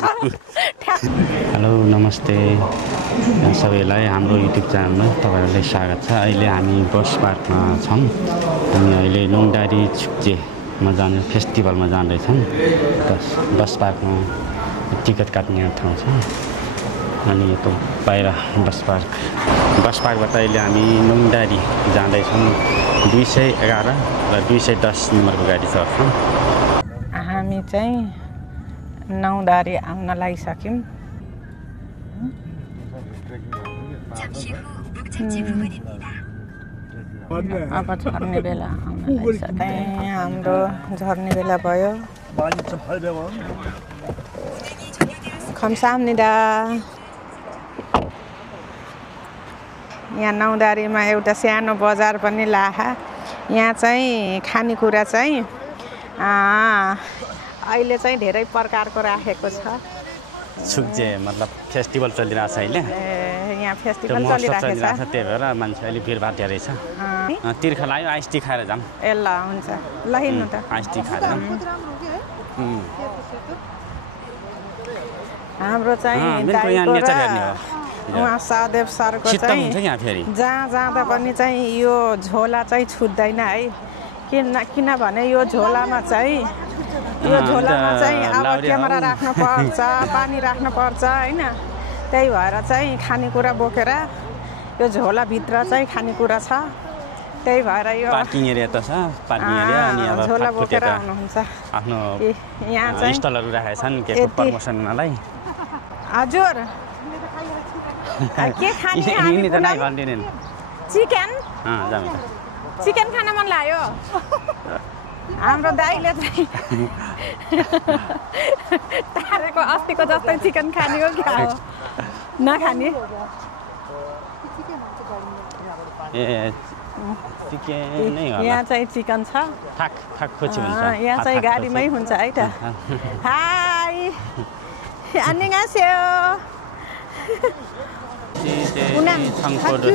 Hello नमस्ते सबैलाई हाम्रो युट्युब च्यानलमा तपाईहरुलाई स्वागत छ। अहिले हामी बस पार्कमा छौं। हामी अहिले लुङडारी छुक्चेमा जाने फेस्टिभलमा जाँदैछौं। बस पार्कमा टिकट काट्ने ठाउँ छ। अनि यो बाहिर बस पार्कबाट अहिले हामी लुङडारी जाँदैछौं। 211 र 210 नम्बरको गाडी चढ्छौं। हामी चाहिँ नौदारी आउन लागिसक्यौं। अब झर्ने बेला आउन लागिसक्यौं। हाम्रो झर्ने बेला भयो। खम्साम्निदा यहाँ नौदारीमा एउटा सानो बजार पनि लाहा। यहाँ चाहिँ खानेकुरा चाहिँ अहिले चाहिँ धेरै प्रकारको राखेको छ। छुक्चे मतलब फेस्टिभल चलिरहेछ अहिले। यहाँ फेस्टिभल चलिरहेको छ। त्यही भएर मान्छे अहिले भिडभाड धेरै छ। तिर्खा लाग्यो आइस टी खाएर जाम। ए ल हुन्छ। ल हिँड्नु त। आइस टी खाएर जाम। हाम्रो चाहिँ उहाँ सहदेव सरको चाहिँ जहाँ जाँदा पनि चाहिँ यो झोला चाहिँ छुट्दैन है। किनभने यो झोलामा चाहिँ अब क्यामेरा राख्नु पर्छ, पानी राख्नु पर्छ हैन। त्यही भएर चाहिँ खानेकुरा बोकेर यो झोलाभित्र चाहिँ खानेकुरा छ। त्यही भएर यो पार्किङ एरिया त छ। पार्किङ एरिया अनि अब झोला बोकेर आउनुहुन्छ। आफ्नो यहाँ चाहिँ स्टलहरु राखेका छन् के प्रमोसनलाई। हजुर के खाने हामी चिकन चिकन खान मन लाग्यो। हाम्रो दाइले चाहिँ तारेको अस्तिको जस्तै चिकन खाने हो क्या हो नखाने? यहाँ चाहिँ चिकन छ। यहाँ चाहिँ गाडीमै हुन्छ है त। हाई 안녕하세요. छङकोडो छ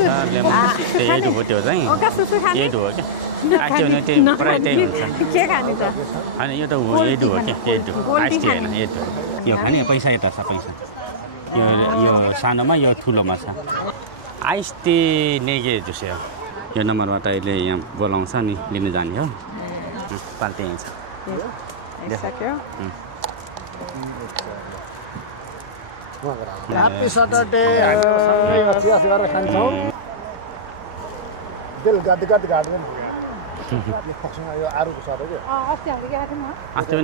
ओका सुसु खाने? यही हो के एक्चुअली त्यो प्राय त्यही हुन्छ। के खाने त? अनि यो त हो यही हो के यही हो आइस टी हैन यही हो। यो खाने पैसा यता छ पैसा। यो सानोमा यो ठुलोमा छ। आइस टी नेगे जुस हो। यो नम्बरबाट अहिले यहाँ बोलाउँछ नि लिन जाने हो। पाल्टे यहाँ छ। देखिसक्यो। Happy Saturday. हामी सँगै चिया गरेर खान्छौँ। दिल गदगद गाड्दैन। यो फक्सँग यो आरुको सर हो के? अस्ति हामीले के खाथ्यौँ?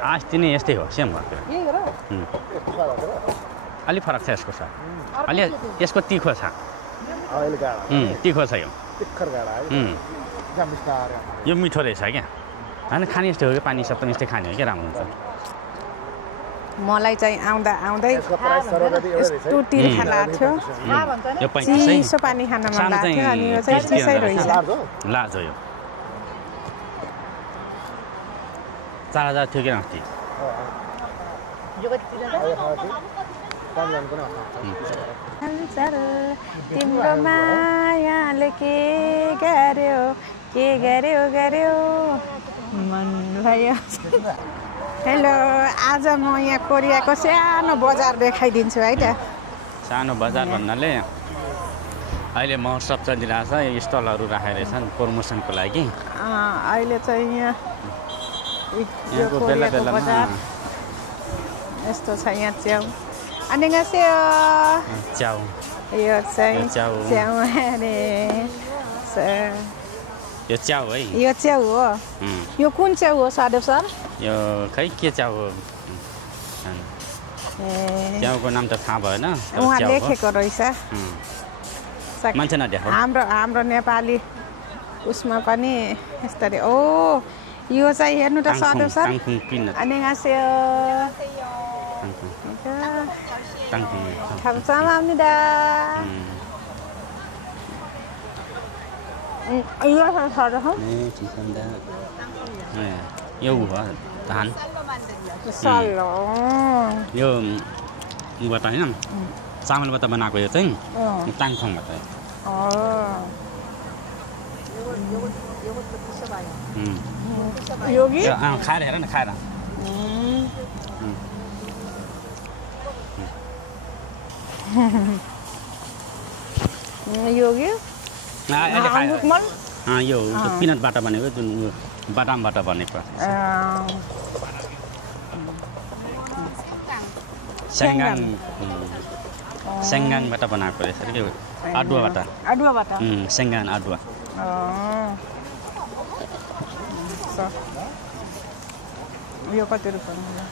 अस्ति नै यस्तै हो सेम हो। यही हो र? अलि फरक छ यसको सर। अलि यसको तिखो छ। अहिले गाडा। तिखो छ यो। तिखर गाडा है। यो मिठो रहेछ क्या। हैन खाने यस्तै हो कि पानी सब पनि यस्तै खाने हो क्या राम्रो हुन्छ। मलाई चाहिँ आउँदै यस्तो तिर्खा लाग्थ्यो। यो 35 है। चिसो पानी खान मन लाग्थ्यो अनि यो चाहिँ चिसै रहेछ। लाज हो यो। 4000 थियो कि अस्ति। तिम्रो मायाले के गर्यो मन भयो। हेलो आज म यहाँ कोरियाको सानो बजार देखाइदिन्छु है त। सानो बजार भन्नाले अहिले महोत्सव चलिरहेछ। यो स्टलहरु राखेर छन् प्रमोसनको लागि। अहिले चाहिँ यहाँको बेला बेलामा यस्तो छ। यहाँ च्याउ 안녕하세요. च्याउ यो चाहिँ च्याउ अरे यो च्याउ है। यो च्याउ हो। यो कुन च्याउ हो सादेव सर? यो खै के च्याउ हो? च्याउको नाम त थाहा भएन। उहाँ लेखेको रहेछ। मान्छे नदेखाउ। हाम्रो नेपाली उसमा पनि यस्तरी। ओ यो चाहिँ हेर्नु त सादेव सर। 안녕하세요. 감사합니다. 이거 사서 네, 감사합니다. 네, 요거 단. 쌀로. यो उबाट हैन चामलबाट बनाएको यो चाहिँ ताङथङबाट। 여기? खाएर हेर न खाएर। यो के अंगुकमल यो पिनटबाट बनेको जुन बादामबाट बनेको सेङ्गाङबाट बनाएको रहेछ के अदुवाबाट सेङ्गाङ अदुवा यो कति रुपैयाँ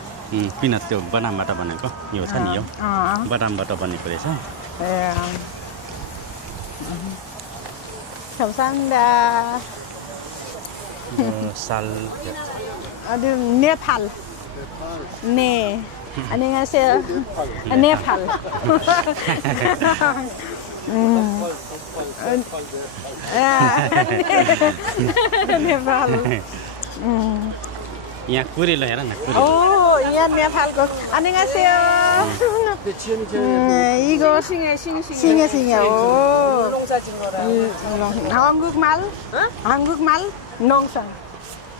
पिनट त्यो बदामबाट बनेको यो छ नि यो बदामबाट बनेको रहेछ 감사합니다. 쌀. 어디 네팔. 네. 안녕하세요. 네팔. 네팔. यहाँ कुरिलो हेर न कुरिलो. 오, यहाँ नेपालको. 안녕하세요. 이거 싱해. 오. 한국말? 한국말? 농산.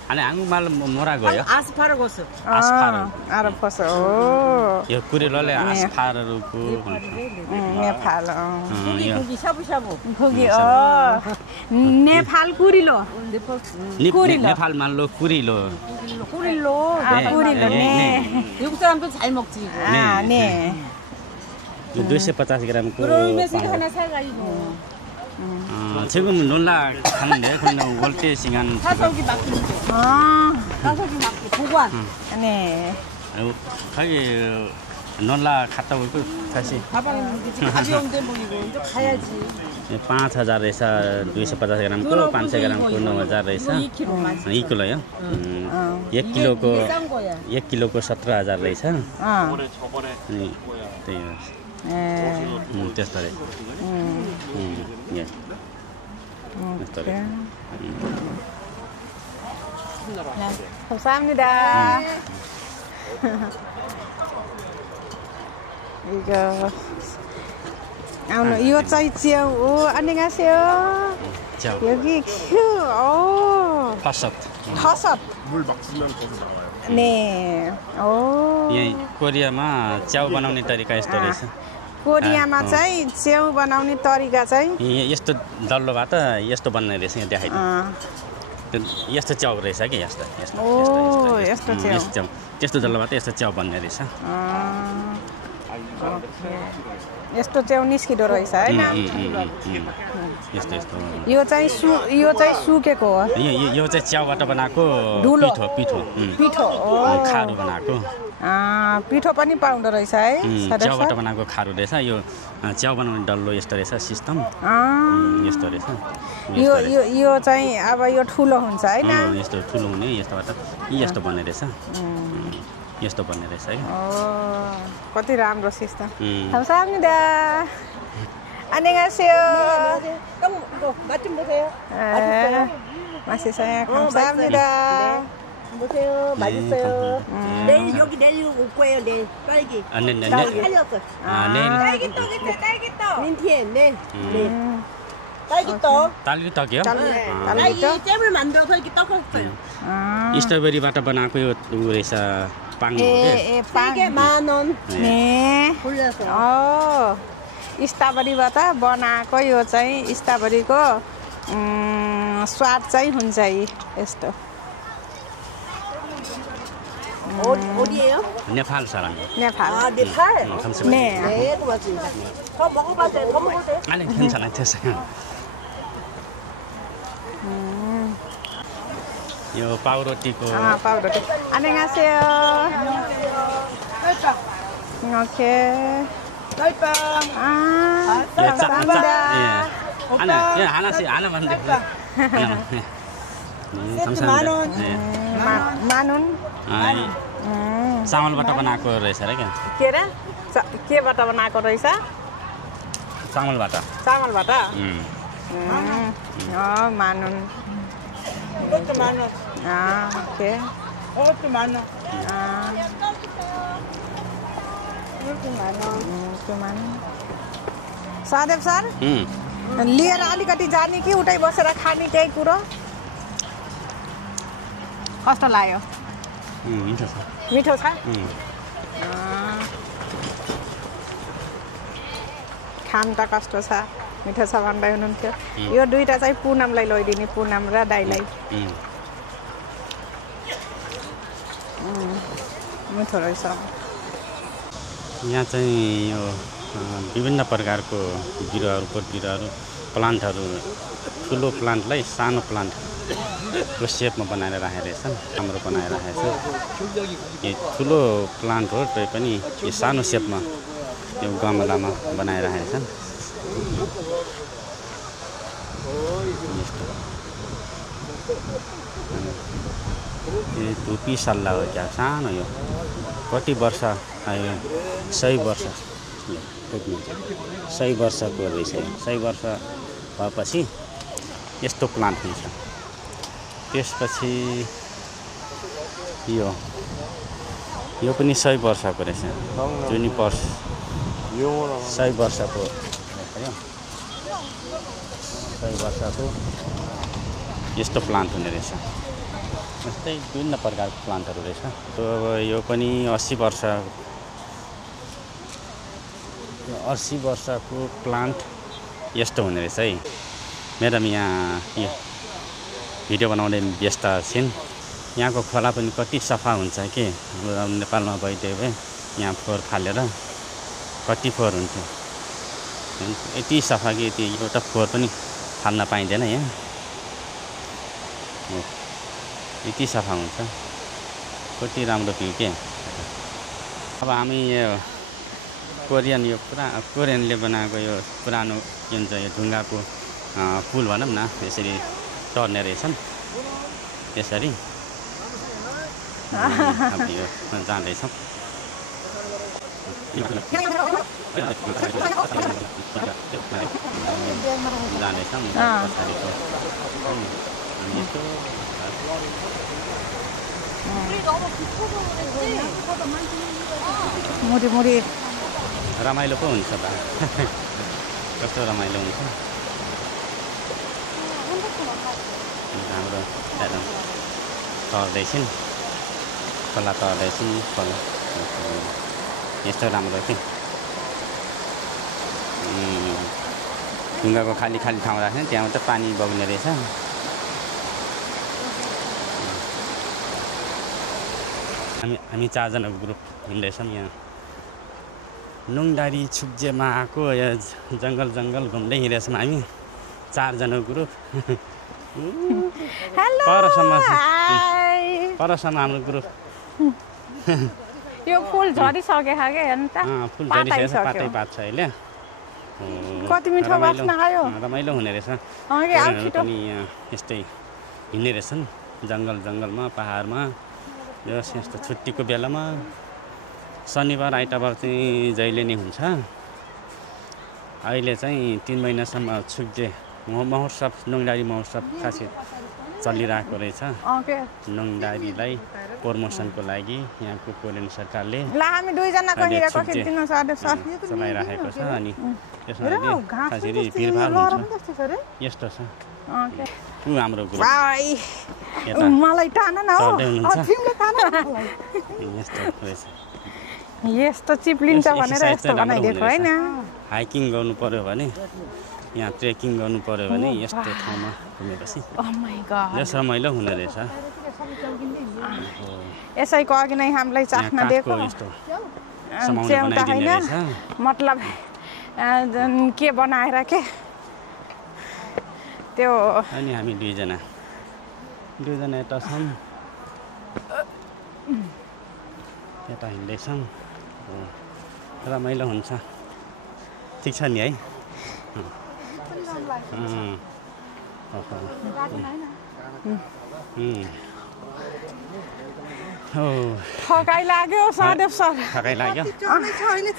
아니 한국말 뭐라고요? 아스파라거스. 아스파라거스. 오. 요 꾸리로래 아스파라고. 네팔. 고기 샤브샤브. 고기 네팔 꾸리로. 네팔 말로 꾸리로. 꾸릴로. 꾸리로. 네. 외국 사람도 잘 먹지 이거. 네. 250g 그러면서 하나 사가지고. 지금 놀라 가는데 그냥 올 때 시간 사석이 막히는 거. 사석이 막히 보관. 네. 거기 놀라 갔다 오고 다시 가방에 가벼운데 뭐 이거 이제 가야지. 5000 रहेछ 250g को 500g को 9000 रहेछ 2 किलो요? 1 किलोको 1 किलोको 17000 रहेछ अनि त्यही हो त्यस्तो रे त्यस्तो रे 감사합니다. 이거 이거 짜이지요. 오, 안녕하세요. 여기 큐. 오. 버섯. 물 막 주면 거기 나와요. 네. 오. 예, कोरियामा च्याउ बनाउने तरिका यस्तो रहेछ. कोरियामा चाहिँ च्याउ बनाउने तरिका चाहिँ यस्तो डल्लो भात यस्तो बन्ने रहेछ यहाँ देखाइदिनु. यस्तो च्याउ रहेछ कि यस्तो यस्तो च्याउ. त्यस्तो डल्लो भात यस्तो च्याउ बन्ने रहेछ. यस्तो च्याउ निस्किदो रहेछ हैन यस्तो यो चाहिँ सुकेको हो यो चाहिँ च्याउबाट बनाएको पिठो खारू बनाएको पिठो पनि पाउँदो रहेछ है च्याउबाट बनाएको खारू रहेछ यो च्याउ बनाउने डल्लो यस्तो रहेछ सिस्टम यस्तो रहेछ यो चाहिँ अब यो ठुलो हुन्छ हैन यस्तो ठुलो हुने यस्तो बन्ने रहेछ यस्तो बन्ने रहेछ है कति राम्रो सिस्टम 감사합니다. 안녕하세요. 이거 맛 좀 보세요. 맛있어요. 감사합니다. 보세요. 맛있어요. 내일 여기 내일 올 거예요. 내일 딸기. 내일 살렸어. 내일 딸기떡 있어. 딸기떡. 민티엔 네. 딸기떡이요? 딸기 잼을 만들어서 이렇게 떡었어요. 스트로베리बाट बनाएको यो रहेछ 빵 빵에 10,000원. 네. 골라서. स्ट्रबेरीबाट बनाएको यो चाहिँ स्ट्रबेरीको स्वाद चाहिँ हुन्छ यस्तो. 어디예요? 네팔 사람이요. 네팔. 네팔? 네. 네, 고맙습니다. 더 먹어봐세요. 더 먹으세요. 아니 괜찮아요. 됐어요. 요 파우로티고. 파우로티. 안녕하세요. 오케이. 쌀빵. 감사합니다. 하나씩 하나만 돼. 세트 10,000원. 10,000원. चामलबाट बनाएको रहेछ र के रे केबाट बनाएको रहेछ चामलबाट 10,000원. 이것도 10,000원. 오케이. 이것도 10,000원. इनको 10,000 सादेव सर लिएर अलिकति जाने कि उतै बसेर खाने केही कुरो कस्तो लाग्यो मिठो छ खान त कस्तो छ मिठो छ भन्दै हुनुहुन्थ्यो यो दुईटा चाहिँ पुनमलाई लैदिने पुनम र दाइलाई मिठो रहेछ यहाँ चाहिँ यो विभिन्न प्रकारको बिरुवाहरू बोटबिरुवाहरू प्लान्टहरू ठुलो प्लान्टलाई सानो प्लान्टको सेपमा बनाएर राखेको रहेछन् राम्रो बनाएर राखेको छ यो ठुलो प्लान्ट हो तै पनि यो सानो सेपमा यो गमलामा बनाएर राखेको छन् यो धुपी सल्ला हो क्या सानो यो कति वर्ष आयो 100 वर्ष 100 वर्षको रहेछ 100 वर्ष भएपछि यस्तो प्लान्ट हुन्छ त्यसपछि यो पनि 100 वर्षको रहेछ जुनिपर्स 100 वर्षको 100 वर्षको यस्तो प्लान्ट हुने रहेछ जस्तै विभिन्न प्रकारको प्लान्टहरू रहेछ तो अब यो पनि 80 वर्षको प्लान्ट यस्तो हुने रहेछ है म्याडम यहाँ यो भिडियो बनाउने व्यस्त छिन् यहाँको खोला पनि कति सफा हुन्छ के नेपालमा भइदियो भए यहाँ फोहोर फालेर कति फोहोर हुन्थ्यो यति सफा कि यति एउटा फोहोर पनि फाल्न पाइँदैन यहाँ यति सफा हुन्छ कति राम्रो भ्यू के अब हामी यो कोरियनले बनाएको यो पुरानो के भन्छ यो ढुङ्गाको पुल भनौँ न यसरी टर्ने रहेछन् यसरी यो जाँदैछौँ मुरी रमाइलो पो हुन्छ त कस्तो रमाइलो हुन्छ हाम्रो तर्दैछन् खोला तर्दैछन् खोला यस्तो राम्रो कि ढुङ्गाको खाली ठाउँ राख्ने त्यहाँ त पानी बग्ने रहेछ हामी 4 जनाको ग्रुप हिँड्दैछौँ यहाँ नुङडारी छुब्जेमा आएको जङ्गल घुम्दै हिँडेछौँ हामी 4 जनाको ग्रुप परसम्म हाम्रो ग्रुप यो फुल झरिसक्यो के हेर्नु त फुल झरिसकेको पातै पात छ अहिले कति मिठो वासना आयो रमाइलो हुने रहेछ पनि यहाँ यस्तै हिँड्ने रहेछन् जङ्गलमा पहाडमा यस्तो छुट्टीको बेलामा शनिबार आइतबार चाहिँ जहिले नै हुन्छ अहिले चाहिँ 3 महिनासम्म छुब्जे महोत्सव नुङडारी महोत्सव खासै चलिरहेको रहेछ नुङडारीलाई प्रमोसनको लागि यहाँको कोरियन सरकारले चलाइरहेको छ अनि यसमा खासरी भिडभाड हुन्छ यस्तो छ हाम्रो ग्रुप मलाई टान न हो यस्तो चिप्लिन्छ भनेर यस्तो बनाइदिएको हैन हाइकिङ गर्नु पर्यो भने यहाँ ट्रेकिङ गर्नु पर्यो भने यस्तो ठाउँमा घुमेपछि यस रमाइलो हुने रहेछ यसैको अघि नै हामीलाई चाख्न दिएको च्याउता हैन मतलब के बनाएर के त्यो अनि हामी 2 जना यता छौँ यता हिँड्दैछौँ रमाइलो हुन्छ ठिक छ नि है थकाइ लाग्यो सादेव सर थकाइ लाग्यो के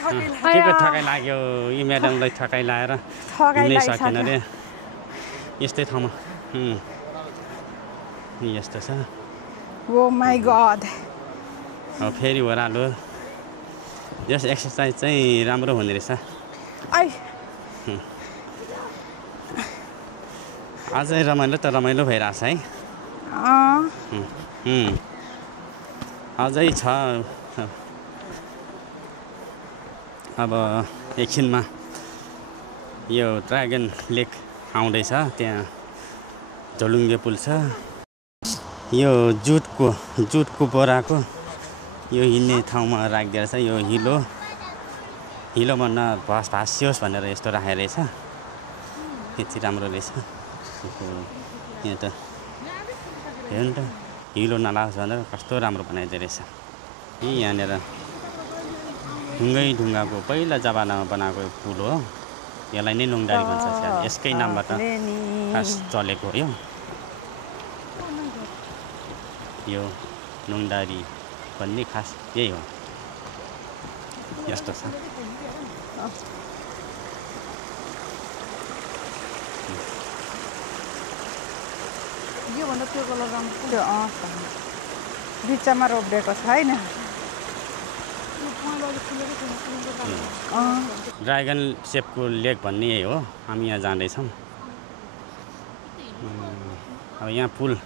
थकाइ लाग्यो यी म्याडमलाई थकाइ लाएर हिँड्नै सकेन रे यस्तै ठाउँमा यस्तो छ ओ माई गॉड अब फेरि ओह्रालो यस एक्सर्साइज चाहिँ राम्रो हुने रहेछ अझै रमाइलो भइरहेछ है अझै छ अब एकछिनमा यो ड्रागन लेक आउँदैछ त्यहाँ झोलुङ्गे पुल छ यो जुटको बोराको यो हिँड्ने ठाउँमा राखिदिएर छ यो हिलोमा भाँसियोस् भनेर यस्तो राखेको रहेछ यति राम्रो रहेछ यहाँ त हेर्नु त हिलो नलाओस् भनेर कस्तो राम्रो बनाइदिएको रहेछ यहाँनिर ढुङ्गाको पहिला जमानामा बनाएको पुल हो यसलाई नै लुङडारी भन्छ यसकै नामबाट खास चलेको हो यो लुङडारी भन्ने खास यही हो यस्तो छ बिचमा रोपिदिएको छैन ड्रागन सेपको लेक भन्ने यही हो हामी यहाँ जाँदैछौँ अब यहाँ पुल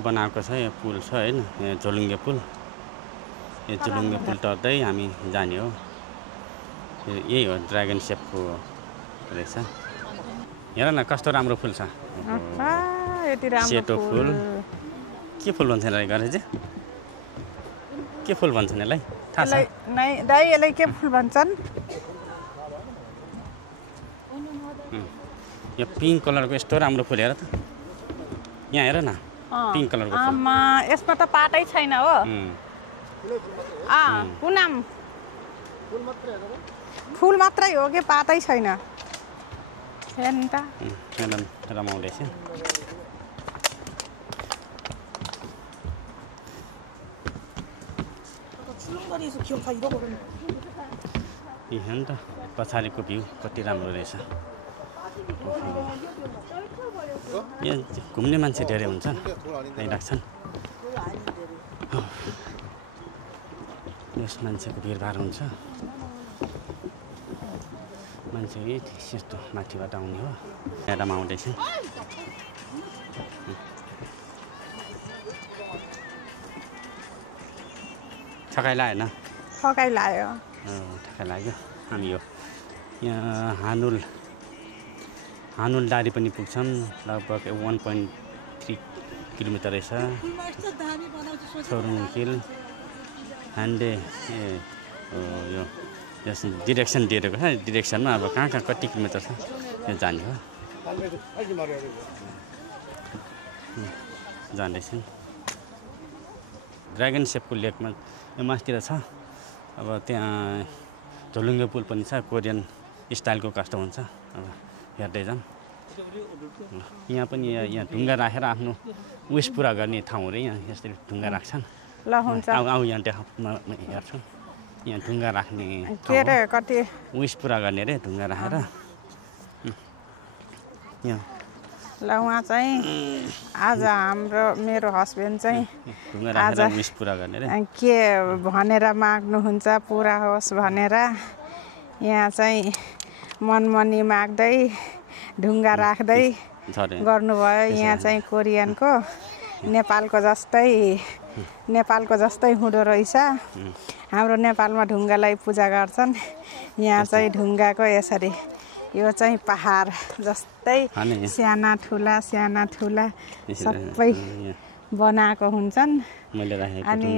बनाएको छ यो पुल छ होइन यहाँ झोलुङ्गे पुल यो झोलुङ्गे पुल तर्दै हामी जाने हो यही हो ड्रागन सेपको रहेछ हेर न कस्तो राम्रो फुल छ सेतो फुल के फुल भन्छ यसलाई चाहिँ के फुल भन्छन् यसलाई थाहा छ दाइ यसलाई के फुल भन्छन् यो पिङ्क कलरको यस्तो राम्रो फुल हेर त यहाँ हेर न पिङ्क कलरको आमा यसमा त पातै छैन हो पुनम फुल मात्रै हो कि पातै छैन हेर्नु त रमाउँदैछ हेर्नु त पछाडिको भ्यू कति राम्रो रहेछ यहाँ घुम्ने मान्छे धेरै हुन्छन् आइराख्छन् यस मान्छेको भिडभाड हुन्छ मान्छे यस्तो माथिबाट आउने हो म्याडम आउँदैछन् थकाइ लाग्यो थकाइ लाग्यो थकाइ लाग्यो हामी यो यहाँ हानुलडारी पनि पुग्छौँ लगभग 1.3 किलोमिटर रहेछ छोरुङखिल हान्डे यो जस डिरेक्सन दिएको छ डिरेक्सनमा अब कहाँ कति किलोमिटर छ त्यो जाने हो जाँदैछन् ड्रागन सेपको लेकमा यो मासतिर छ अब त्यहाँ झोलुङ्गे पुल पनि छ कोरियन स्टाइलको कस्तो हुन्छ अब हेर्दै जाऊँ यहाँ पनि यहाँ ढुङ्गा राखेर आफ्नो विस पुरा गर्ने ठाउँ रे यहाँ यसरी ढुङ्गा राख्छन् ल हुन्छ आऊ यहाँ देखाउन हेर्छौँ यहाँ ढुङ्गा राख्ने के रे कति विस पुरा गर्ने रे ढुङ्गा राखेर यहाँ ल उहाँ चाहिँ आज मेरो हस्बेन्ड चाहिँ ढुङ्गा राखेर विस पुरा गर्ने रे के भनेर माग्नुहुन्छ पुरा होस् भनेर यहाँ चाहिँ मनमनी माग्दै ढुङ्गा राख्दै गर्नुभयो यहाँ चाहिँ कोरियनको नेपालको जस्तै हुँदो रहेछ हाम्रो नेपालमा ढुङ्गालाई पूजा गर्छन् यहाँ चाहिँ ढुङ्गाको यसरी यो चाहिँ पहाड जस्तै साना ठुला सबै बनाएको हुन्छन् अनि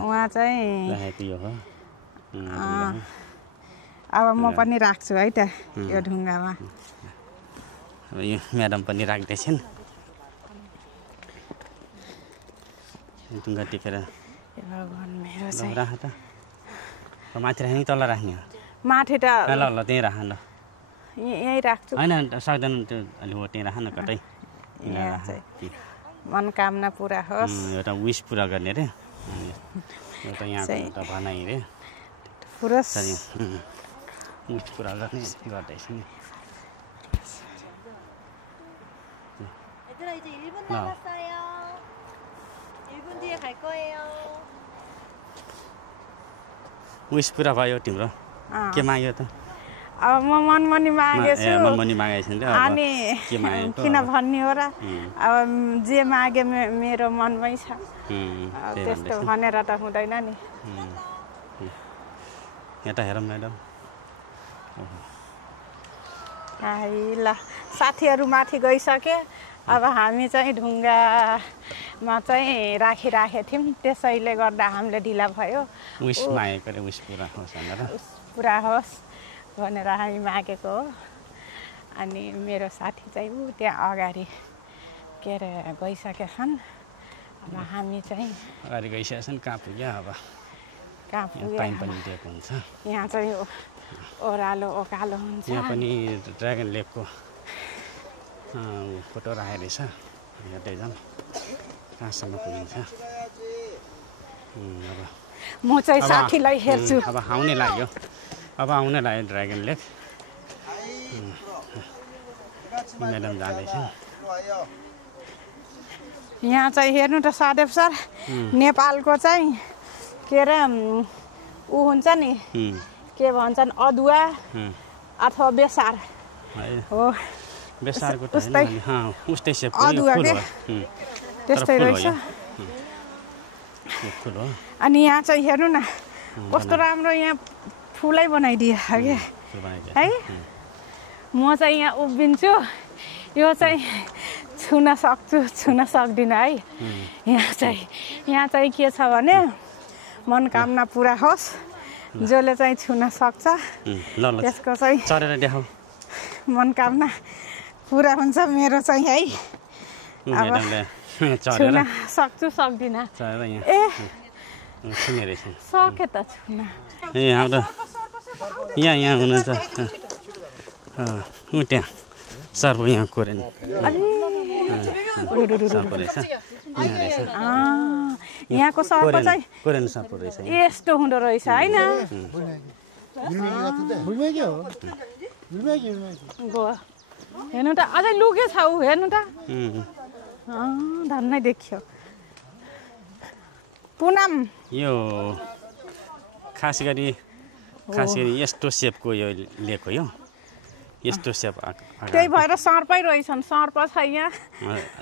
उहाँ चाहिँ अब म पनि राख्छु है त यो ढुङ्गामा यो म्याडम पनि राख्दैछन् ढुङ्गा टेकेर मेरो चाहिँ राख त माथि राख्ने तल राख्ने माथि त ल त्यहीँ राख ल यहीँ राख्छु होइन सक्दैन त्यो अलि हो त्यहीँ राख न कतै मनोकामना पुरा होस् एउटा विस पुरा गर्ने रे एउटा यहाँ एउटा भनाइ रे पुरस विस पुरा गर्ने गर्दैछ नि 얘들아 이제 1분 남았어요. 1분 뒤에 갈 거예요. विस पुरा भयो तिम्रो के माग्यो त अब म मनमनी मागेछु मनमनी मागेछ नि अनि के माग्यो किन भन्ने हो र अब जे मागे मेरो मनमै छ त्यस्तो भनेर त हुँदैन नि यहाँ त हेरौँ म्याडम ल साथीहरू माथि गइसके अब हामी चाहिँ ढुङ्गामा चाहिँ राखेको थियौँ त्यसैले गर्दा हामीले ढिला भयो उस मागेको रे उस पुरा होस् भनेर पुरा होस् भनेर हामी मागेको हो अनि मेरो साथी चाहिँ ऊ त्यहाँ अगाडि के अरे गइसकेछन् अब हामी चाहिँ अगाडि गइसकेछन् कहाँ पुग्यो अब कहाँ पुग्यो टाइम पनि दिएको हुन्छ यहाँ चाहिँ ओह्रालो ओकालो हुन्छ यहाँ पनि ड्रागन लेकको फोटो राखेको रहेछ हेर्दै जाउँ कहाँसम्म पुगिन्छ अब म चाहिँ साथीलाई हेर्छु अब आउने लाग्यो ड्रागन लेक म्याडम जाँदैछ यहाँ चाहिँ हेर्नु त सादेव सर नेपालको चाहिँ के अरे ऊ हुन्छ नि के भन्छन् अदुवा अथवा बेसार हो बेसारको उस्तै सेपको अदुवा के त्यस्तै रहेछ अनि यहाँ चाहिँ हेर्नु न कस्तो राम्रो यहाँ फुलै बनाइदियो के है म चाहिँ यहाँ उभिन्छु यो चाहिँ छुन सक्दिनँ है यहाँ चाहिँ के छ भने मनकामना पुरा होस् जसले चाहिँ छुन सक्छ त्यसको चाहिँ चढेर देखाऊ मनकामना पुरा हुन्छ मेरो चाहिँ है अब छुन सक्दिनँ ए सके त छुन ए हाम्रो यहाँ हुनुहुन्छ ऊ त्यहाँ सर्प यहाँ कोरेन यहाँको सर्प चाहिँ कोरेन सर्प रहेछ यस्तो हुँदो रहेछ होइन हेर्नु त अझै लुके छ ऊ हेर्नु त धन्नै देखियो पुनम यो खास गरी यस्तो सेपको यो लेक हो यो यस्तो सेप त्यही भएर सर्पै रहेछन् सर्प छ यहाँ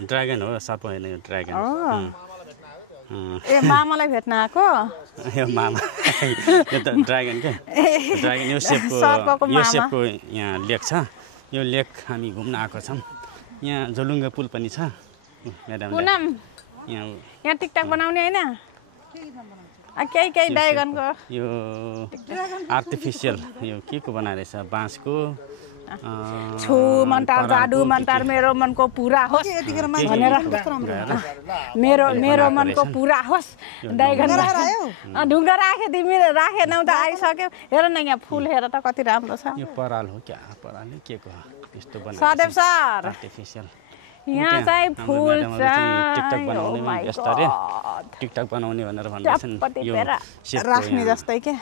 ड्रागन हो सर्प होइन यो ड्रागन ए मामालाई भेट्न आएको यो मामा यो त ड्रागन के ड्रागन यो सेपको यहाँ लेक छ यो लेक हामी घुम्न आएको छौँ यहाँ झोलुङ्गे पुल पनि छ पुनम यहाँ टिकटक बनाउने होइन केही ड्रागनको यो आर्टिफिसियल यो के को बनाएर रहेछ बाँसको छु मन्टार जादु मन्टार मेरो मनको पुरा होस् भनेर मेरो मनको पुरा होस् ड्रागन ढुङ्गा राखे तिमी राखेनौ त आइसक्यो हेर न यहाँ फुल हेर त कति राम्रो छ यो पराल हो क्या पराल के को यस्तो बनाएर सदेव सर आर्टिफिसियल यहाँ चाहिँ फुल छ टिकटक बनाउने यस्तो रे टिकटक बनाउने भनेर भन्दैछन् यो राख्ने जस्तै के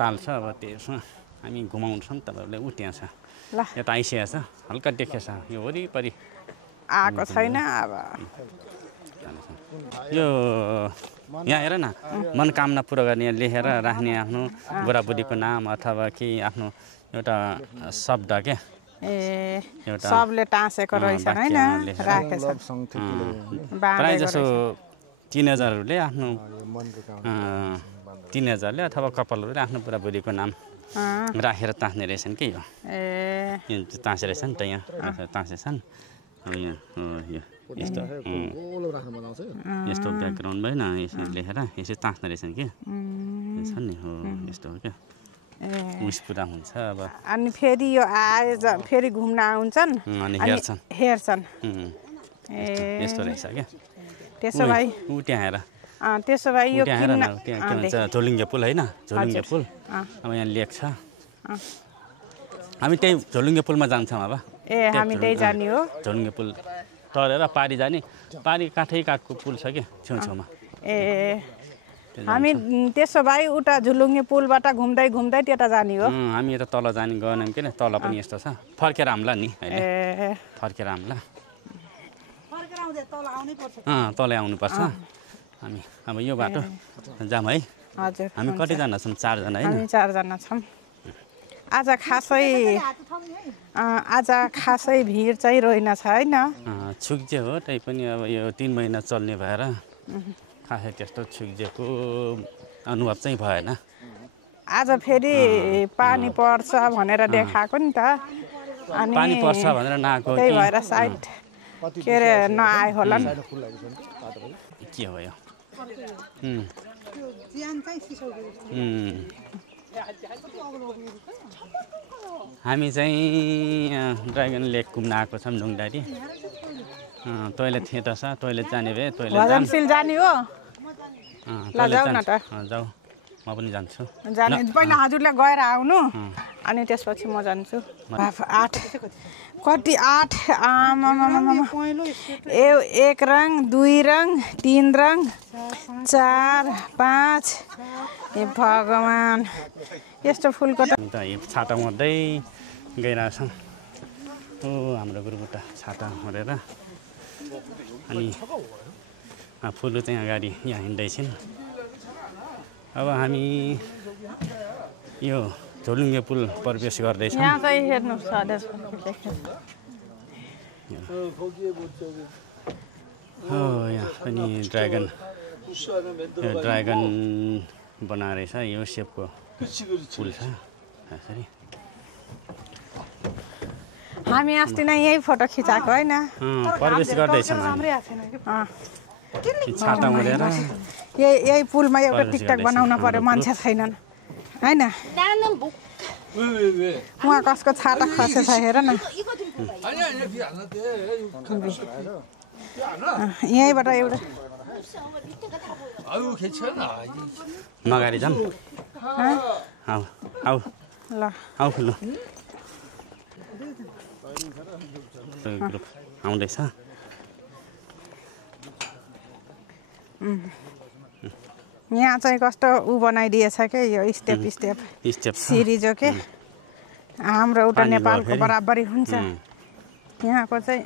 ताल छ अब त्यसमा हामी घुमाउँछौँ तपाईँहरूले ऊ त्यहाँ छ यता आइसकेको छ हल्का देखेछ यो वरिपरि आएको छैन अब यो यहाँ हेर न मनकामना पुरा गर्ने लेखेर राख्ने आफ्नो बुढाबुढीको नाम अथवा कि आफ्नो एउटा शब्द के सबले टाँसेको रहेछ होइन राखेछ प्रायः जसो टिनेजरहरूले आफ्नो टिनेजरले अथवा कपालहरूले आफ्नो बुढाबुढीको नाम राखेर तास्ने रहेछन् कि यो तासे रहेछ नि त यहाँ तासेछन् यो यस्तो ब्याकग्राउन्ड भएन यसरी लेखेर यसरी तास्ने रहेछन् कि छ नि हो यस्तो हो क्या उस पुरा हुन्छ अब अनि फेरि यो आएछ फेरि घुम्न आउँछन् अनि हेर्छन् यस्तो रहेछ क्या त्यसो भए ऊ त्यहाँ हेर त्यसो भए यो त्यहाँ के भन्छ झोलुङ्गे पुल होइन झोलुङ्गे पुल अब यहाँ लेक छ हामी त्यही झोलुङ्गे पुलमा जान्छौँ अब हामी त्यही जाने हो झोलुङ्गे पुल तरेर पारी जाने पारी काठको पुल छ कि छेउछेउमा हामी त्यसो भए उता झुलुङ्गे पुलबाट घुम्दै घुम्दै त्यता जाने हो हामी यता तल जाने गएनौँ कि तल पनि यस्तो छ फर्केर हाम्ला नि अहिले फर्केर हाम्ला तलै आउनुपर्छ हामी अब यो बाटो जाऊँ है हजुर हामी कतिजना छौँ 4 जना है हामी 4 जना छौँ आज खासै भिड चाहिँ रहेन छ होइन छुक्जे हो त्यही पनि अब यो 3 महिना चल्ने भएर खासै त्यस्तो छुक्जेको अनुभव चाहिँ भएन आज फेरि पानी पर्छ भनेर देखाएको नि त अनि पानी पर्छ भनेर नआएको त्यही भएर साइड के अरे नआए होला नि के हो यो हामी चाहिँ ड्रागन लेक घुम्न आएको छौँ ढुङ्गाडी टोइलेट थिएँ त छ टोइलेट जाने भए टोइलेट भजनशील जाने हो ल जाऊ न त जाऊ म पनि जान्छु जाने पहिला हजुरले गएर आउनु अनि त्यसपछि म जान्छु 8 कति 8 एक रङ 2 रङ 3 रङ 4 5 हे भगवान यस्तो फुलको त छाता मर्दै गइरहेछ ओ हाम्रो ग्रुपबाट छाता मरेर अनि फुलु चाहिँ अगाडि यहाँ हिँड्दैछन् अब हामी यो झोलुङ्गे पुल प्रवेश गर्दैछौँ यहाँ चाहिँ हेर्नु हो यहाँ पनि ड्रागन बनाएर रहेछ यो सेपको पुल छ यसरी हामी अस्ति नै यही फोटो खिचाएको होइन प्रवेश गर्दैछौँ छाता मरेर यही पुलमा एउटा टिकटक बनाउन पर्यो मान्छे छैनन् होइन उहाँ कसको छाता खसेछ हेर न यहीँबाट एउटा नगाडी जाऊँ आऊ ल आऊ फुल्नु ग्रुप आउँदैछ यहाँ चाहिँ कस्तो ऊ बनाइदिएछ के यो स्टेप सिरिज हो के हाम्रो उता नेपालको बराबरी हुन्छ यहाँको चाहिँ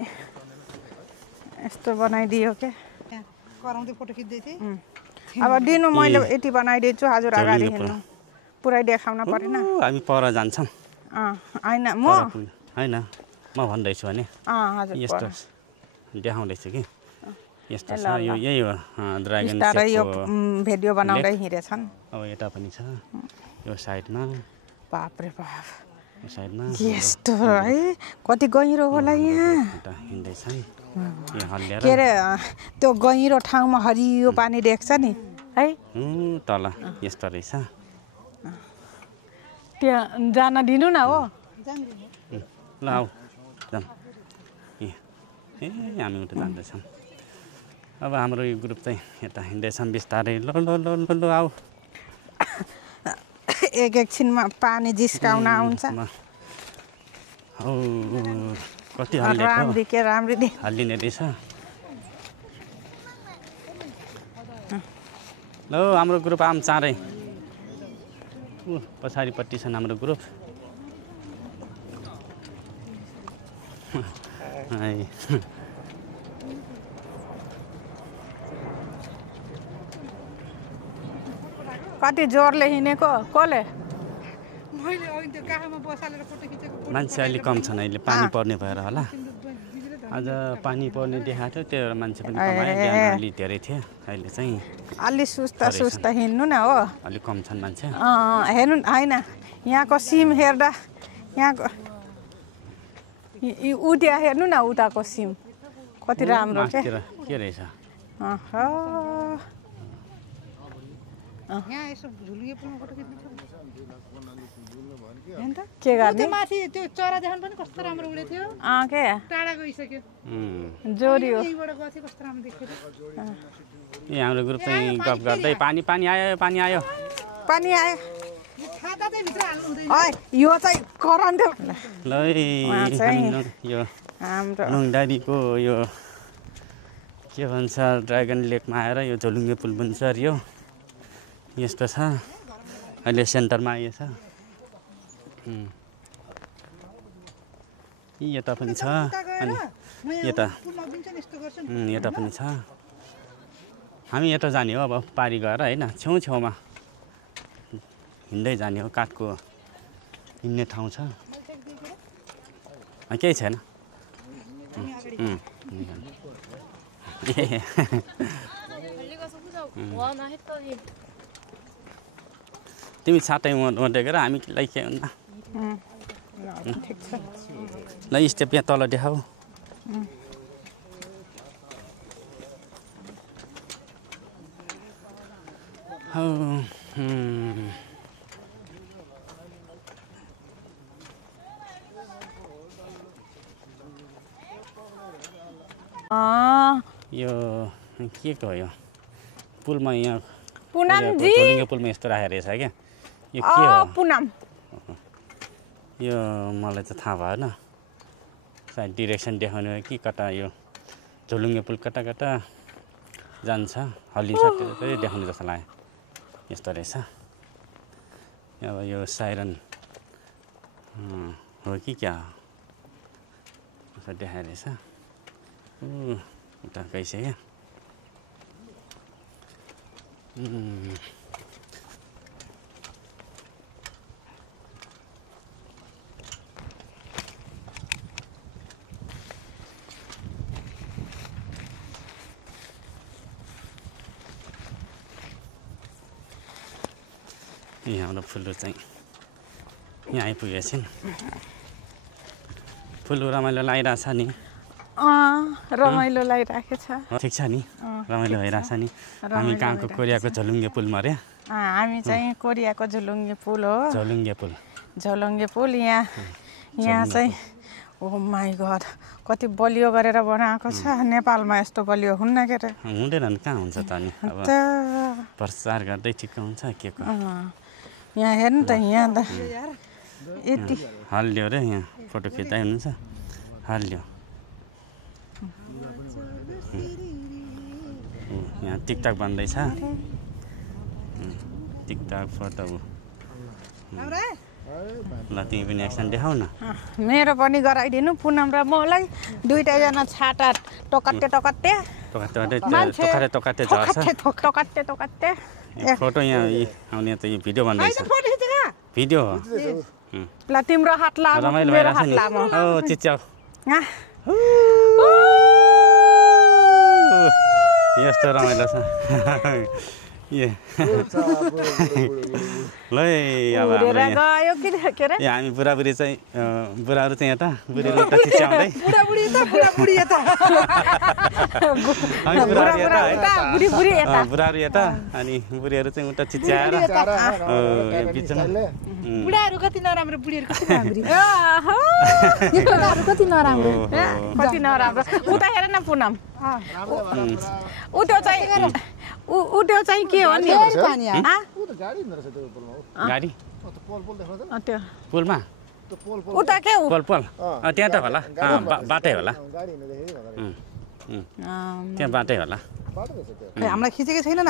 यस्तो बनाइदियो के अब दिनु मैले यति बनाइदिन्छु हजुर अगाडि हेर्नु पुरै देखाउन परेन हामी पर जान्छौँ होइन म होइन म भन्दैछु भने हजुर यस्तो देखाउँदैछु कि यस्तो छ यो यही हो ड्रागन यो भिडियो बनाउँदै हिँडेछन् अब यता पनि छ यो साइडमा बाप रे बाप यो साइडमा यस्तो है कति गहिरो होला यहाँ हिँड्दैछन् के अरे त्यो गहिरो ठाउँमा हरियो पानी देख्छ नि है तल यस्तो रहेछ त्यहाँ जान दिनु न हो ल आऊ जाऊँ ए हामी उता जाँदैछौँ अब हाम्रो यो ग्रुप चाहिँ यता हिँड्दैछौँ बिस्तारै ल ल ल ल ल आऊ एकछिनमा पानी जिस्काउन आउँछ हौ कति हल्लिने रहेछ ल हाम्रो ग्रुप आम चाँडै पछाडिपट्टि छन् हाम्रो ग्रुप कति जोरले हिँडेको कसले मान्छे अहिले कम छन् अहिले पानी पर्ने भएर होला आज पानी पर्ने देखाएको थियो त्यो मान्छे पनि कमायो अलि धेरै थियो अहिले चाहिँ अलि सुस्त हिँड्नु न हो अलिक कम छन् मान्छे हेर्नु होइन यहाँको सिम हेर्दा यहाँको उता हेर्नु न उताको सिम कति राम्रो के रहेछ के गर्ने माथि त्यो चरा देखाउन पनि कस्तो राम्रो उडे थियो के टाढा गइसक्यो जोरी हो यहीबाट गयो कस्तो राम्रो देख्यो हाम्रो ग्रुप चाहिँ गफ गर्दै पानी आयो छाता चाहिँ भित्र हाल्नु हुँदैन यो चाहिँ करन्ट ल यो हाम्रो लुङडारीको यो के भन्छ ड्रागन लेकमा आएर यो झोलुङ्गे पुल पनि छ यो यस्तो छ अहिले सेन्टरमा आइएछ यता पनि छ अनि यता पनि छ हामी यता जाने हो अब पारी गएर होइन छेउमा हिँड्दै जाने हो काठको हिँड्ने ठाउँ छ केही छैन तिमी छातै मर्दै गएर हामीलाई के भन्दा ठिक छ ल स्टेप यहाँ तल देखाऊ यो के भयो पुलमा यहाँ पुनमजी झोलुङ्गे पुलमा यस्तो राखेको रहेछ क्या यो के हो पुनम यो मलाई त थाहा भएन सायद डिरेक्सन देखाउने हो कि कता यो झोलुङ्गे पुल कता कता जान्छ हल्लिन्छ त्यो देखाउने जस्तो लाग्यो यस्तो रहेछ अब यो साइरन हो कि क्या हो देखाएको रहेछ उता कैसे क्या यहाँ हाम्रो फुलहरू चाहिँ यहाँ आइपुगेको छ नि फुलहरू रमाइलो लागिरहेछ नि रमाइलो लागिरहेको छ ठिक छ नि रमाइलो भइरहेछ नि हामी कहाँको कोरियाको झोलुङ्गे पुलमा रे हामी चाहिँ कोरियाको झोलुङ्गे पुल हो झोलुङ्गे पुल यहाँ चाहिँ ओ माई गड कति बलियो गरेर बनाएको छ नेपालमा यस्तो बलियो हुन्न के अरे हुँदैन नि कहाँ हुन्छ त नि अब प्रचार गर्दै ठिक हुन्छ के को यहाँ हेर्नु त यहाँ त यति हाल्यो रे यहाँ फोटो खिच्दै हुनुहुन्छ हाल्यो यहाँ टिकटक बन्दैछ टिकटक फोटो ल तिमी पनि एक्सन देखाउ न मेरो पनि गराइदिनु पुनम र मलाई दुईटाजना छाटा टकट्टे टकट्टे टकट्टे फोटो यहाँ आउने त यो भिडियो बन्दैछ भिडियो हो ल तिम्रो हात लामो रमाइलो भइरहेछ नि ओ चिच्याउ यस्तो रमाइलो छ ल अब हामी बुढाबुढी चाहिँ बुढाहरू चाहिँ यता बुढीहरू उता चिच्याउँदै बुढाहरू यता अनि बुढीहरू चाहिँ उता चिच्याएर बिचमा बुढाहरू कति नराम्रो बुढीहरू कति नराम्रो उता हेर न पुनम ऊ त्यो चाहिँ के हो नि गाडी पुलमा उता के हो पोल त्यहाँ त होला बाटै होला त्यहाँ बाटै होला हामीलाई खिचेकै छैनन्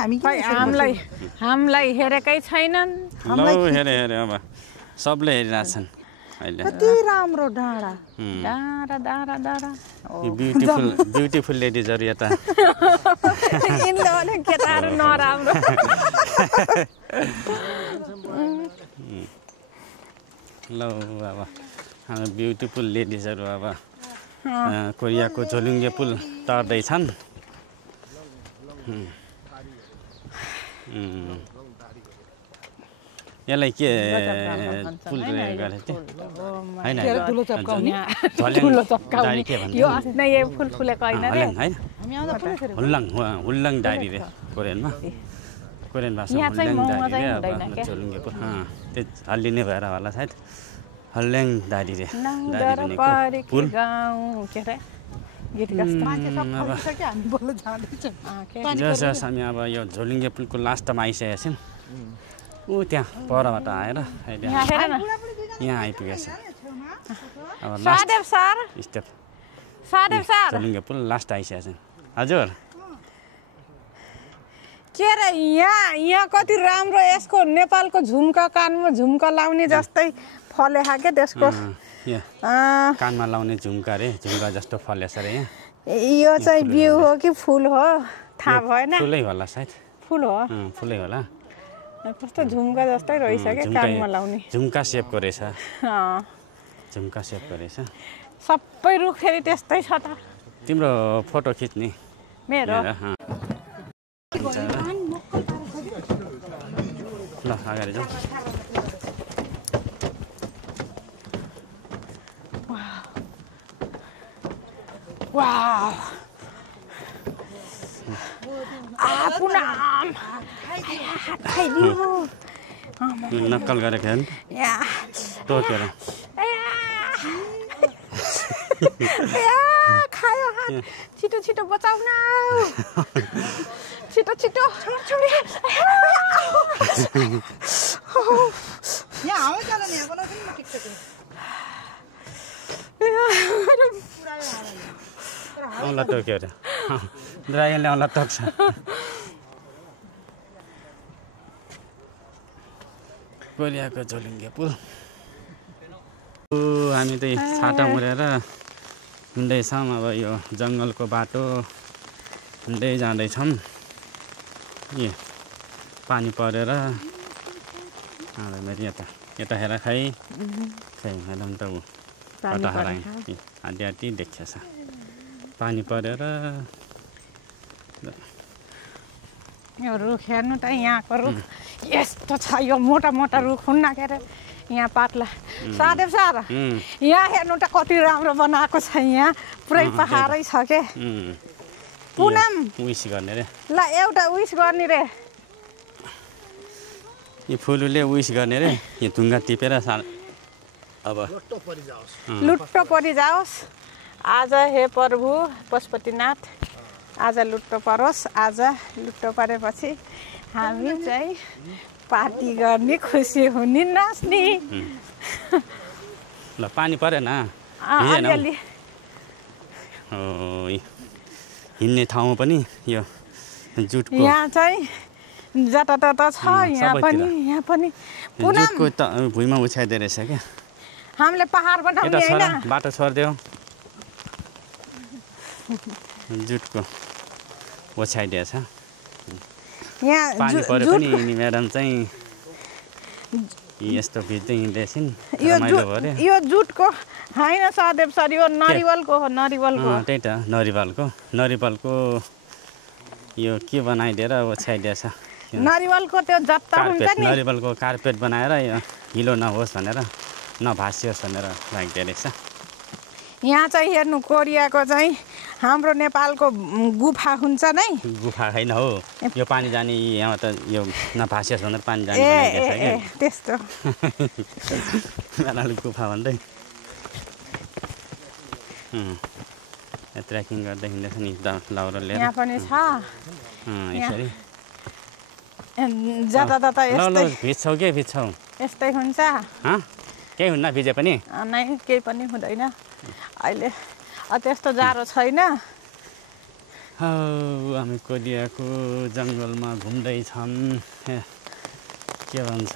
हामीलाई हेरेकै छैनन् हेरे अब सबले हेरिरहेछन् अहिले कति राम्रो डाँडा ब्युटिफुल लेडिजहरू यता केटाहरू नराम्रो ल अब हाम्रो ब्युटिफुल लेडिजहरू अब कोरियाको झोलुङ्गे पुल तर्दैछन् यसलाई के पुल गरेको थिएँ हुल्लाङ डायरी रे कोरियनमा कोरियन भाषामा हुल्लाङ डायरी रे झोलुङ्गे पुल त्यो हल्लिने भएर होला सायद हल्ल्याङ डायरी रे पुल जस हामी अब यो झोलुङ्गे पुलको लास्टमा आइसकेका छौँ ऊ त्यहाँ परबाट आएर अहिले यहाँ आइपुगेछ अब लास्ट स्टेप झोलुङ्गे पुल लास्ट आइसकेको छ हजुर के अरे यहाँ कति राम्रो यसको नेपालको झुम्का कानमा झुम्का लाउने जस्तै फलेछ के त्यसको कानमा लाउने झुम्का रे झुम्का जस्तो फलेछ रे यो चाहिँ बिउ हो कि फुल हो थाहा भएन फुलै होला सायद फुल हो फुलै होला कस्तो झुम्का जस्तै रहेछ के कानमा लाउने झुम्का सेपको रहेछ झुम्का सेपको रहेछ सबै रुख फेरि त्यस्तै छ त तिम्रो फोटो खिच्ने मेरो ल अगाडि जाऊ वाह पुनम खाइदियो नक्कल गरेको हेर्नु या टोकेर खायो छिटो छिटो बचाउन छिटो छिटो यहाँ हावा चला नि यहाँ बनाउँछ नि ठिक औँला टोक्यो अरे ड्रागनले औँला टोक्छ कोरियाको झोलुङ्गे पुल हामी त छाता मुरेर हिँड्दैछौँ अब यो जङ्गलको बाटो हिँड्दै जाँदैछौँ ए पानी परेर मेरो यता हेर खै हेरौँ त ऊ कता हराएँ आधी आधी देखिएछ पानी परेर यो रुख हेर्नु त यहाँको रुख यस्तो छ यो मोटा मोटा रुख हुन्न के अरे यहाँ पातला सादेव सर यहाँ हेर्नु त कति राम्रो बनाएको छ यहाँ पुरै पहाडै छ के पुनम विस गर्ने रे ल एउटा विस गर्ने रे यो फुलुले विस गर्ने रे यो ढुङ्गा टिपेर अब लुट्टो परिजाओस् आज हे प्रभु पशुपतिनाथ आज लुट्टो परोस् आज लुट्टो परेपछि हामी चाहिँ पार्टी गर्ने खुसी हुने नाच्ने ल पानी परेन अलिअलि हिँड्ने ठाउँ पनि यो जुटको यहाँ चाहिँ जतातता छ यहाँ पनि जुटको त भुइँमा उछाइदिए रहेछ क्या हामीले पहाड बनाउने हैन बाटो छोडिदेऊ जुटको ओछ्याइदिएछ यहाँ पानी परे पनि यिनी म्याडम चाहिँ यस्तो भिज्दै हिँड्दैछिन् यो जुटको होइन सदेव सर यो नरिवलको हो नरिवलको त्यही त नरिवलको यो के बनाइदिएर ओछ्याइदिएछ नरिवलको त्यो जत्ता हुन्छ नि नरिवलको कार्पेट बनाएर हिलो नहोस् भनेर नभासियोस् भनेर राखिदिए रहेछ यहाँ चाहिँ हेर्नु कोरियाको चाहिँ हाम्रो नेपालको गुफा हुन्छ नै गुफा होइन हो यो पानी जाने यहाँ त यो नभासियोस् भनेर पानी जाने त्यस्तो गुफा भन्दै ट्रेकिङ गर्दै हिँड्दैछ नि लाउरो लिएर यहाँ पनि छ यसरी जतातता यस्तै भिज्छौ के भिज्छौ यस्तै हुन्छ केही हुन्न भिजे पनि नै केही पनि हुँदैन अहिले त्यस्तो जाडो छैन हामी कोरियाको जङ्गलमा घुम्दैछौँ के भन्छ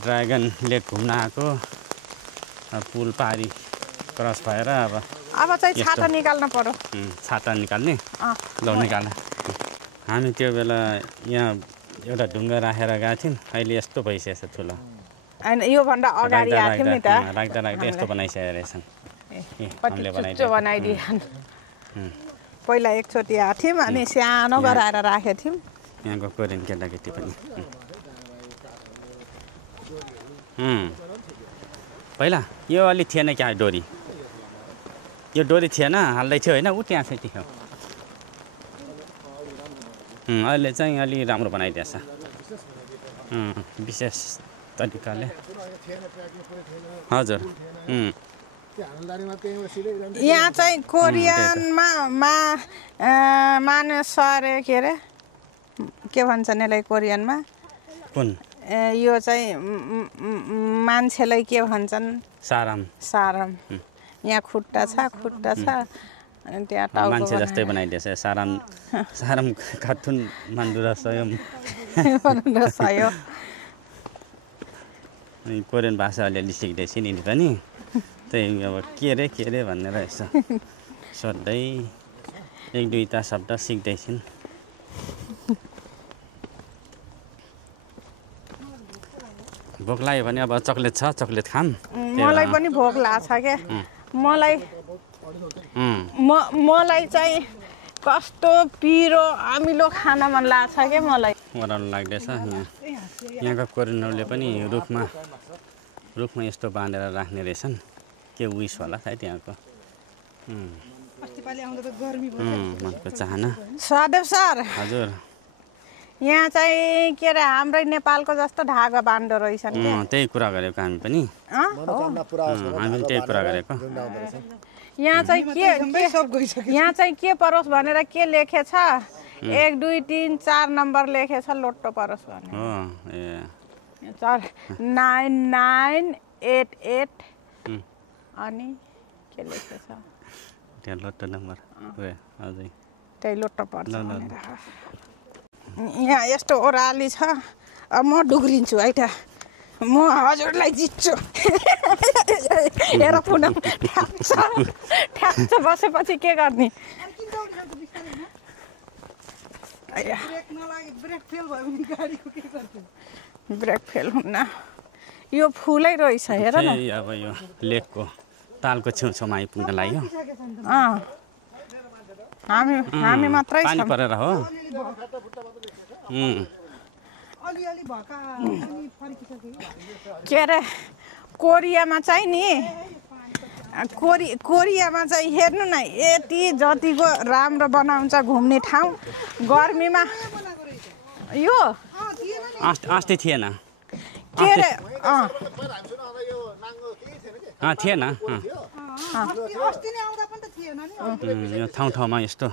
ड्रागन लेक घुम्न आएको पुल पारी क्रस भएर अब चाहिँ छाता निकाल्न पर्यो छाता निकाल्ने ल निकाल्न हामी त्यो बेला यहाँ एउटा ढुङ्गा राखेर गएको थियौँ अहिले यस्तो भइसकेछ ठुलो होइन योभन्दा अगाडि आएको थियौँ नि त राख्दा राख्दा यस्तो बनाइसकेको रहेछन् बनाइदिए पहिला एकचोटि आएको थियौँ अनि सानो गराएर राखेको थियौँ यहाँको कोरियन केटाकेटी पनि पहिला यो अलि थिएन क्या डोरी यो डोरी थिएन हाल्दै थियो होइन ऊ त्यहाँ चाहिँ थियो अहिले चाहिँ अलि राम्रो बनाइदिएछ विशेष तरिकाले हजुर यहाँ चाहिँ कोरियनमा मानस अरे के अरे के भन्छन् यसलाई कोरियनमा कुन यो चाहिँ मान्छेलाई के भन्छन् साराम यहाँ खुट्टा छ अनि त्यहाँ टाउको मान्छे जस्तै बनाइदिएछ साराम खाथुन मान्दुरा सयम अनि कोरियन भाषा अलिअलि सिक्दैछ नि पनि त्यही अब के अरे भनेर यसो सोध्दै एक दुईवटा शब्द सिक्दैछन् भोक लाग्यो भने अब चक्लेट छ चक्लेट खाम मलाई पनि भोक लाग्छ क्या मलाई चाहिँ कस्तो पिरो अमिलो खान मन लाग्छ क्या मलाई ओह्रालो लाग्दैछ यहाँका कोरियनहरूले पनि रुखमा यस्तो बाँधेर राख्ने रहेछन् के विस होला सायद यहाँको अस्तिपालि आउँदा त गर्मी भयो मनको चाहना सदेव सर हजुर यहाँ चाहिँ के अरे हाम्रै नेपालको जस्तो ढाका बाँड्दो रहेछन् के त्यही कुरा गरेको हामी पनि मनोकामना पुरा होस् भनेर हामी त्यही कुरा गरेको यहाँ चाहिँ यहाँ चाहिँ के परोस् भनेर के लेखेछ 1 2 3 4 नम्बर लेखेछ लोटो परोस् भने हो ए 9988 अनि के लेखेछ त्यो लोटो नम्बर हजुर त्यही लोटो पर्छ यहाँ यस्तो ओह्राली छ अब म डुग्रिन्छु है त म हजुरलाई जित्छु हेर पुनम ठ्याक्छ बसेपछि के गर्ने ब्रेक फेल हुन्न यो फुलै रहेछ हेर न अब यो लेकको तालको छेउछाउमा आइपुग्न लाग्यो हामी मात्रै पानी परेर हो के अरे कोरियामा चाहिँ नि कोरियामा चाहिँ हेर्नु न यति जतिको राम्रो बनाउँछ घुम्ने ठाउँ गर्मीमा यो अस्ति थिएन के अरे थिएन यो ठाउँमा यस्तो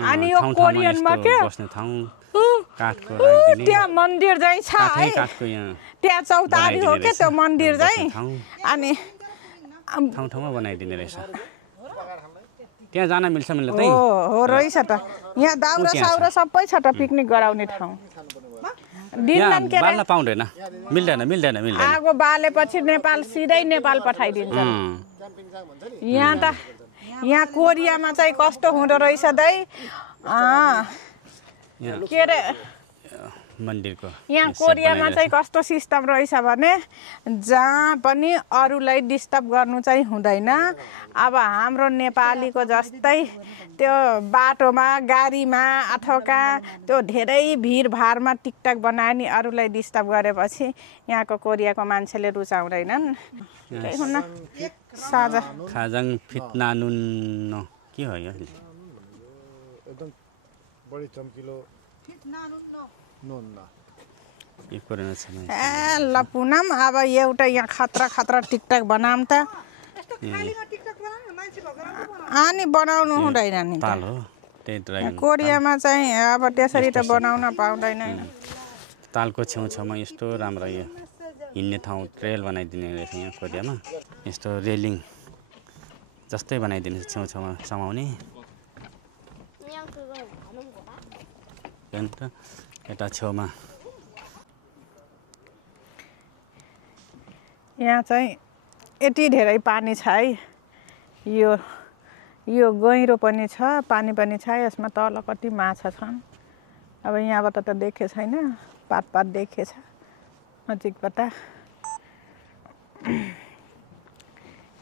अनि यो कोरियनमा के बस्ने ठाउँ काठको त्यहाँ मन्दिर चाहिँ छ है काठको यहाँ त्यहाँ चौतारी हो के त्यो मन्दिर चाहिँ अनि ठाउँमा बनाइदिने रहेछ त्यहाँ जान मिल्छ मिल्दैन हो रहेछ त यहाँ दाउरा साउरा सबै छ त पिकनिक गराउने ठाउँ दिन्नन् के बाल्न पाउँदैन मिल्दैन आगो बालेपछि नेपाल सिधै नेपाल पठाइदिन्छ यहाँ कोरियामा चाहिँ कस्तो हुँदो रहेछ दाइ के अरे मन्दिरको यहाँ कोरियामा चाहिँ कस्तो सिस्टम रहेछ भने जहाँ पनि अरूलाई डिस्टर्ब गर्नु चाहिँ हुँदैन अब हाम्रो नेपालीको जस्तै त्यो बाटोमा गाडीमा अथवा त्यो धेरै भिडभाडमा टिकटक बनायो नि अरूलाई डिस्टर्ब गरेपछि यहाँको कोरियाको मान्छेले रुचाउँदैनन् केही हुन्न साझा खाजाङ फिटनानुन के हो यो एकदम बढी चम्किलो ए ल पुनम अब एउटा यहाँ खतरा टिकटक बनाऊँ त अनि बनाउनु हुँदैन नि कोरियामा चाहिँ अब त्यसरी त बनाउन पाउँदैन तालको छेउछाउमा यस्तो राम्रो यो हिँड्ने ठाउँ ट्रेल बनाइदिने रहेछ यहाँ कोरियामा यस्तो रेलिङ जस्तै बनाइदिने छेउछाउमा समाउने यता छेउमा यहाँ चाहिँ यति धेरै पानी छ है यो गहिरो पनि छ पानी पनि छ यसमा तल कति माछा छन् अब यहाँबाट त देखे छैन पात देखेछ नजिकबाट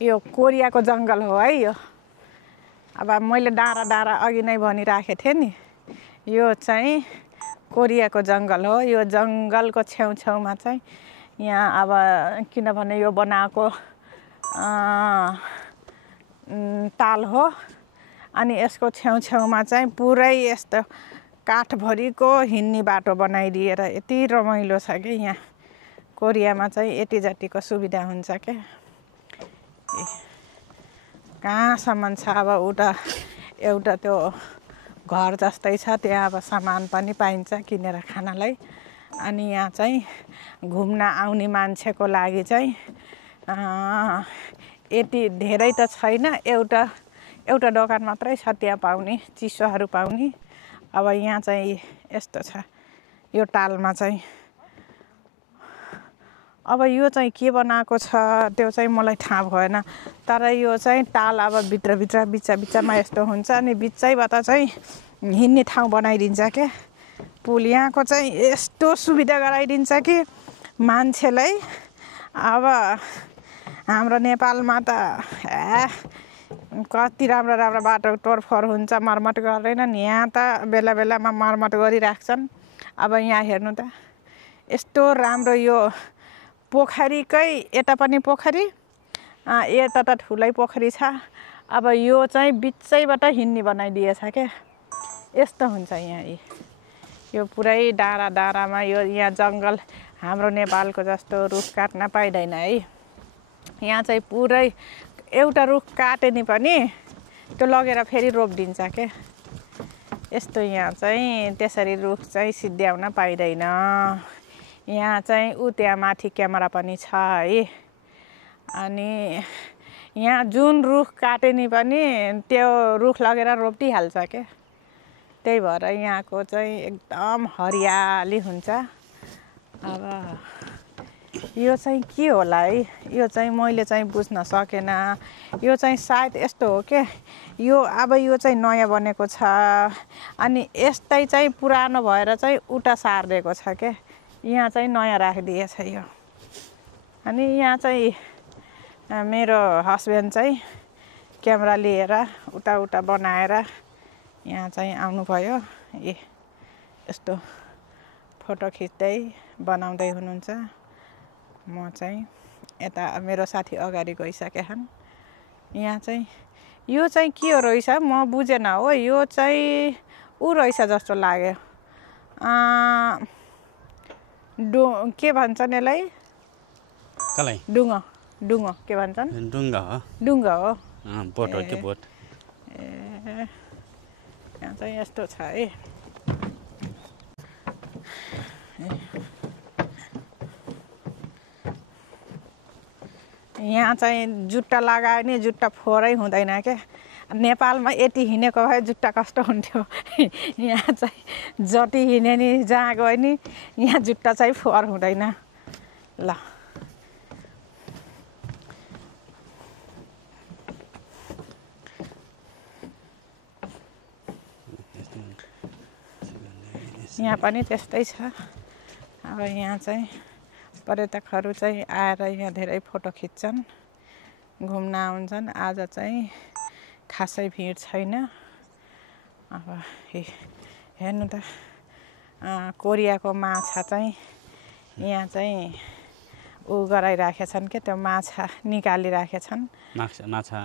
यो कोरियाको जङ्गल हो है यो अब मैले डाँडा अघि नै भनिराखेको थिएँ नि यो चाहिँ कोरियाको जङ्गल हो यो जङ्गलको छेउछाउमा चाहिँ यहाँ अब किनभने यो बनाएको ताल हो अनि यसको छेउछाउमा चाहिँ पुरै यस्तो काठभरिको हिँड्ने बाटो बनाइदिएर यति रमाइलो छ कि यहाँ कोरियामा चाहिँ यति जतिको सुविधा हुन्छ क्या कहाँसम्म छ अब एउटा त्यो घर जस्तै छ त्यहाँ अब सामान पनि पाइन्छ किनेर खानालाई अनि यहाँ चाहिँ घुम्न आउने मान्छेको लागि चाहिँ यति धेरै त छैन एउटा दोकान मात्रै छ त्यहाँ पाउने चिसोहरू पाउने अब यहाँ चाहिँ यस्तो छ यो टालमा चाहिँ अब यो चाहिँ के बनाएको छ त्यो चाहिँ मलाई थाहा भएन तर यो चाहिँ टाल अब भित्र बिचमा यस्तो हुन्छ अनि बिचैबाट चाहिँ हिँड्ने ठाउँ बनाइदिन्छ क्या पुल यहाँको चाहिँ यस्तो सुविधा गराइदिन्छ कि मान्छेलाई अब हाम्रो नेपालमा त कति राम्रो बाटो तोडफोड हुन्छ मर्मत गर्दैनन् यहाँ त बेलामा मर्मत गरिराख्छन् अब यहाँ हेर्नु त यस्तो राम्रो यो पोखरीकै यता पनि पोखरी यता त ठुलै पोखरी छ अब यो चाहिँ बिचैबाट हिँड्ने बनाइदिएछ क्या यस्तो हुन्छ यहाँ यो पुरै डाँडा डाँडामा यो यहाँ जङ्गल हाम्रो नेपालको जस्तो रुख काट्न पाइँदैन है यहाँ चाहिँ पुरै एउटा रुख काटे नि पनि त्यो लगेर फेरि रोपिदिन्छ क्या यस्तो यहाँ चाहिँ त्यसरी रुख चाहिँ सिद्ध्याउन पाइँदैन यहाँ चाहिँ त्यहाँ माथि क्यामेरा पनि छ है अनि यहाँ जुन रुख काटे नि पनि त्यो रुख लगेर रोपिदिइहाल्छ क्या त्यही भएर यहाँको चाहिँ एकदम हरियाली हुन्छ अब यो चाहिँ के होला है यो चाहिँ मैले चाहिँ बुझ्न सकेन यो चाहिँ सायद यस्तो हो के यो अब यो चाहिँ नयाँ बनेको छ अनि यस्तै चाहिँ पुरानो भएर चाहिँ उता सारिदिएको छ के यहाँ चाहिँ नयाँ राखिदिएछ यो अनि यहाँ चाहिँ मेरो हस्बेन्ड चाहिँ क्यामेरा लिएर उता उता बनाएर यहाँ चाहिँ आउनुभयो यस्तो फोटो खिच्दै बनाउँदै हुनुहुन्छ म चाहिँ यता मेरो साथी अगाडि गइसकेछन् यहाँ चाहिँ यो चाहिँ के हो रहेछ म बुझेन हो यो चाहिँ ऊ रहेछ जस्तो लाग्यो के भन्छन् यसलाई डुङ्गो के भन्छन् डुङ्गा हो बोट हो कि बोट यहाँ चाहिँ यस्तो छ है यहाँ चाहिँ जुत्ता लगायो नि जुत्ता फोहोरै हुँदैन क्या नेपालमा यति हिँडेको भए जुत्ता कस्तो हुन्थ्यो यहाँ चाहिँ जति हिँडे नि जहाँ गयो नि यहाँ जुत्ता चाहिँ फोहोर हुँदैन ल यहाँ पनि त्यस्तै छ अब यहाँ चाहिँ पर्यटकहरू चाहिँ आएर यहाँ धेरै फोटो खिच्छन् घुम्न आउँछन् आज चाहिँ खासै भिड छैन अब हेर्नु त कोरियाको माछा चाहिँ यहाँ चाहिँ ऊ गराइराखेछन् के त्यो माछा निकालिराखेछन् माछा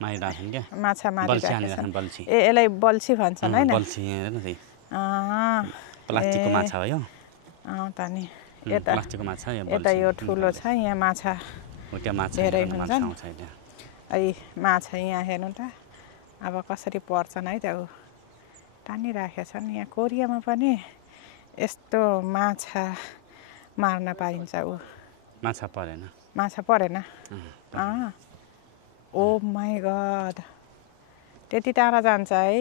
मारिराखेछन् क्या माछा मारिराखेछन् बल्छी यसलाई बल्छी भन्छन् हैन बल्छी प्लास्टिकको माछा हो यो त नि प्लास्टिकको माछा यता यो ठुलो छ यहाँ माछा धेरै हुन्छन् है माछा यहाँ हेर्नु त अब कसरी पर्छन् है त्यो तानिराखेछन् यहाँ कोरियामा पनि यस्तो माछा मार्न पाइन्छ माछा परेन ओ माई गड त्यति टाढा जान्छ है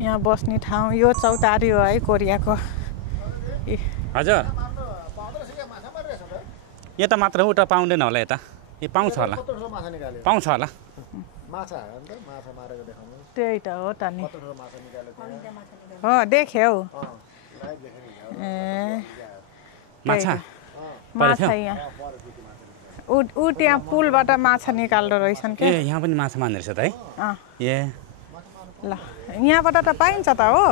यहाँ बस्ने ठाउँ यो चौतारी हो है कोरियाको हजुर यता मात्र उता पाउँदैन होला यता पाउँछ होला त्यही त हो त नि हो देख्यौ माछा यहाँ ऊ त्यहाँ पुलबाट माछा निकाल्दो रहेछन् के यहाँ पनि माछा मार्ने रहेछ त है ल यहाँबाट त पाइन्छ त हो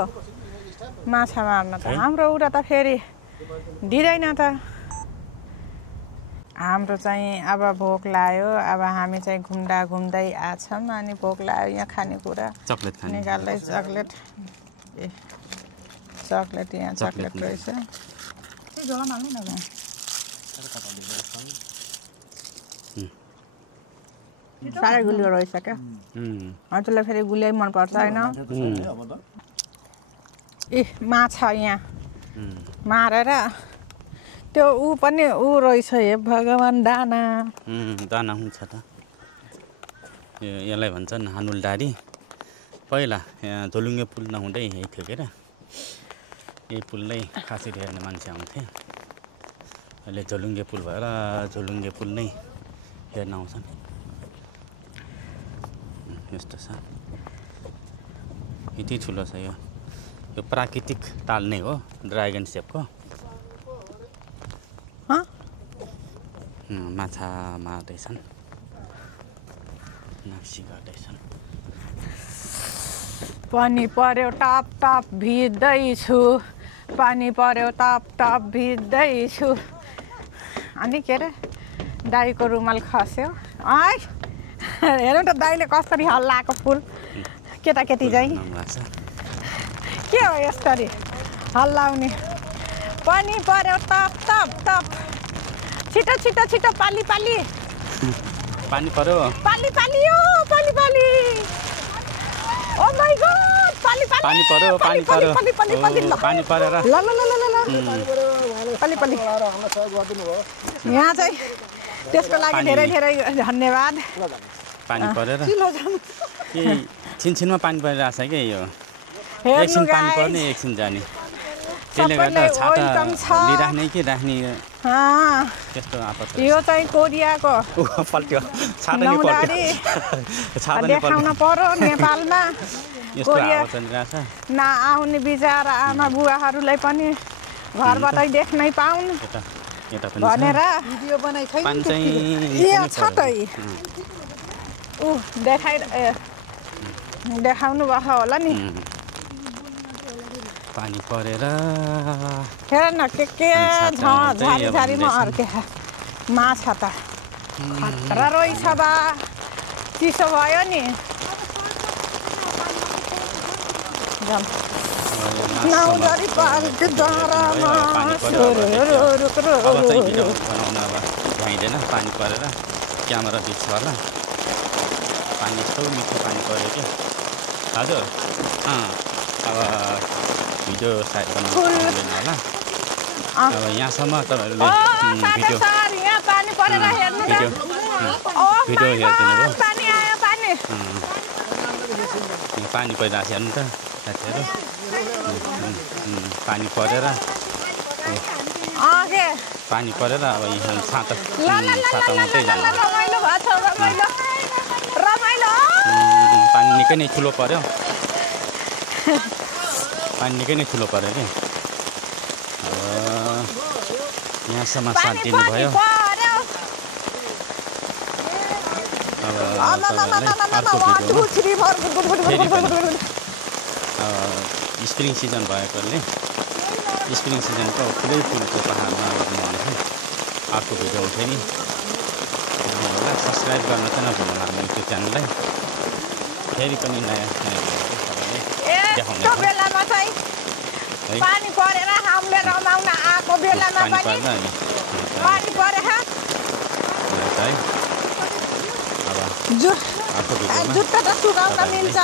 माछा मार्न त हाम्रो उता त फेरि दिँदैन त हाम्रो चाहिँ अब भोक लाग्यो अब हामी चाहिँ घुम्दा घुम्दै आछौँ अनि भोक लाग्यो यहाँ खानेकुरा निकाल्दै चक्लेट यहाँ चक्लेट रहेछ साह्रै गुलियो रहेछ क्या हजुरलाई फेरि गुलियो मनपर्छ होइन माछा यहाँ मारेर त्यो ऊ पनि ऊ रहेछ हे भगवान् दाना हुन्छ त यसलाई भन्छन् हानुलडारी पहिला यहाँ झोलुङ्गे पुल नहुँदै यही थियो के र यही पुललाई खासरी हेर्ने मान्छे आउँथे अहिले झोलुङ्गे पुल भएर झोलुङ्गे पुल नै हेर्न आउँछन् यस्तो छ यति ठुलो छ यो प्राकृतिक ताल नै हो ड्रागन सेपको माछा मार्दैछन् नाक्सी गर्दैछन् पानी पर्यो टप टप भिज्दैछु पानी पर्यो टप टप भिज्दैछु अनि के अरे दाइको रुमाल खस्यो है हेर्नु त दाइले कसरी हल्लाएको फुल केटाकेटी चाहिँ के हो यसरी हल्लाउने पानी पर्यो टप टप टप छिटो छिटो छिटो पाली पाली पानी पर्यो पाली पाली ओ पाली पाली ओ माय गॉड पाली पाली पानी पर्यो पानी पर्यो पाली पाली पाली पानी परेर ल ल ल ल पाली पाली यहाँ चाहिँ त्यसको लागि धेरै धेरै धन्यवाद पानी परेर के छिनछिनमा पानी परिरहेछ के यो हेर्नु एकछिन पानी guys, पर्ने एकछिन जाने त्यसले गर्दा सबैलाई छाता welcome छ। लिइराख्ने कि राख्ने त्यस्तो आपत यो चाहिँ कोरियाको पल्ट्यो छाता नि नौदारी पल्ट्यो छाता नि देखाउन पर्यो नेपालमा यस्तो कोरिया हावा चलिरहेछ नआउने बिचारा आमा बुवाहरूलाई पनि घरबाटै देख्नै पाउन् यता यता पनि भनेर भिडियो बनाइ छैन पानी चाहिँ ए छ त देखाउनु भएको होला नि पानी परेर हेर न के झारी झारीमा अर्के माछा त खतरा रहेछ बा चिसो भयो नि नौदरी पार्क डाँडामा अब चाहिँ भिडियो बनाउन अब भ्याइँदैन पानी परेर क्यामेरा बिच होला पानी यस्तो मिठो पानी पऱ्यो क्या हजुर अब भिडियो सायद बनाउनु पाउँदैन होला अब यहाँसम्म तपाईँहरूले भिडियो भिडियो हेरिदिनु भयो पानी परिरहेको छ हेर्नु त साथीहरू पानी परेर पानी परेर अब यहाँ छाता मात्रै जानु पानी निकै नै ठुलो पर्यो पानी निकै नै ठुलो पर्यो कि अब यहाँसम्म साथ दिनुभयो स्प्रिङ सिजन भएकोले स्प्रिङ सिजनको ठुलै फुलको पाहाडमा गर्नुहुनेछ अर्को भिडियो उठ्यो नि होला सब्सक्राइब गर्न चाहिँ नभुल्नु हाम्रो युट्युब च्यानललाई फेरि पनि नयाँ बेलामा चाहिँ पानी परेर हामीले रमाउन आएको बेलामा पनि पानी परेर जुत्ता त सुकाउन मिल्छ